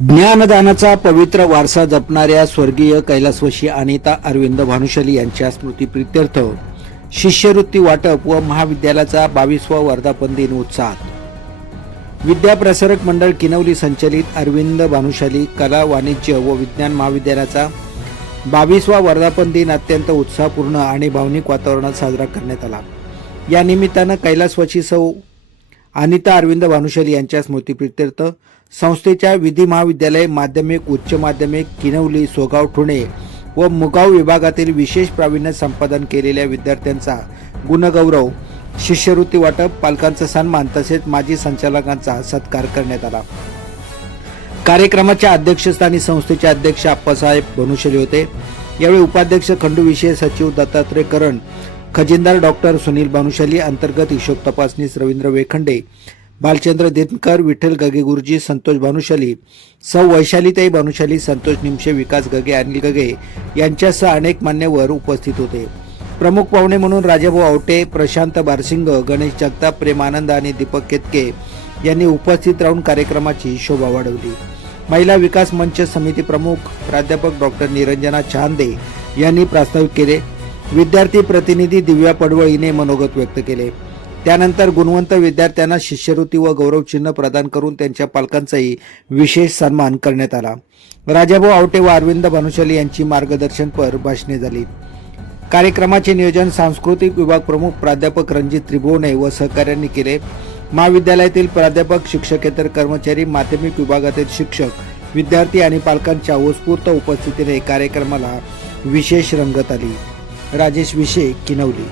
ज्ञानदानाचा पवित्र वारसा जपणाऱ्या स्वर्गीय कैलासवासी अनिता अरविंद भानुशाली यांच्या स्मृतीप्रित्यर्थ शिष्यवृत्ती वाटप व महाविद्यालयाचा 22वा वर्धापन दिन उत्साहात। विद्याप्रसारक मंडळ किनवली संचलित अरविंद भानुशाली कला वाणिज्य व विज्ञान महाविद्यालयाचा 22वा वर्धापन दिन अत्यंत उत्साहपूर्ण आणि भावनिक वातावरणात साजरा करण्यात आला। या निमित्तानं कैलासवासी सौ अनिता अरविंद भानुशाली यांच्या स्मृतीप्रित्यर्थ संस्थेच्या विधी महाविद्यालय माध्यमिक उच्च माध्यमिक किनवली सोगाव ठुणे व मुगाव विभागातील विशेष प्रावीण्य संपादन केलेल्या विद्यार्थ्यांचा गुणगौरव, शिष्यवृत्ती वाटप, पालकांचा सन्मान तसेच माजी संचालकांचा सत्कार करण्यात आला। कार्यक्रमाच्या अध्यक्षस्थानी संस्थेचे अध्यक्ष आप्पासाहेब भानुशाली होते। यावेळी उपाध्यक्ष खंडू विषय सचिव दत्तात्रय करण, खजिनदार डॉक्टर सुनील भानुशाली, अंतर्गत हिशोब तपासनीस रवींद्र वेखंडे, बालचंद्र दिनकर, विठ्ठल गगे गुरुजी, संतोष भानुशाली, सौ वैशालीताई भानुशाली, संतोष निमशे, विकास गगे, अनिल गगे यांच्यासह अनेक मान्यवर उपस्थित होते। प्रमुख पाहुणे म्हणून राजाभाऊ आवटे, प्रशांत बारसिंग, गणेश जगताप, प्रेमानंद आणि दीपक केतके यांनी उपस्थित राहून कार्यक्रमाची शोभा वाढवली। महिला विकास मंच समिती प्रमुख प्राध्यापक डॉक्टर निरंजना चांदे यांनी प्रास्ताविक केले। विद्यार्थी प्रतिनिधी दिव्या पडवळ हिने मनोगत व्यक्त केले। त्यानंतर गुणवंत विद्यार्थ्यांना शिष्यवृत्ती व गौरवचिन्ह प्रदान करून त्यांच्या पालकांचाही विशेष सन्मान करण्यात आला। राजाभाऊ आवटे व अरविंद भानुशाली यांची मार्गदर्शनपर भाषणे झाली। कार्यक्रमाचे नियोजन सांस्कृतिक विभाग प्रमुख प्राध्यापक रणजित त्रिभुवने व सहकार्यांनी केले। महाविद्यालयातील प्राध्यापक, शिक्षकेतर कर्मचारी, माध्यमिक विभागातील शिक्षक, विद्यार्थी आणि पालकांच्या उत्स्फूर्त उपस्थितीने कार्यक्रमाला विशेष रंगत आली। राजेश विषे, किनवली।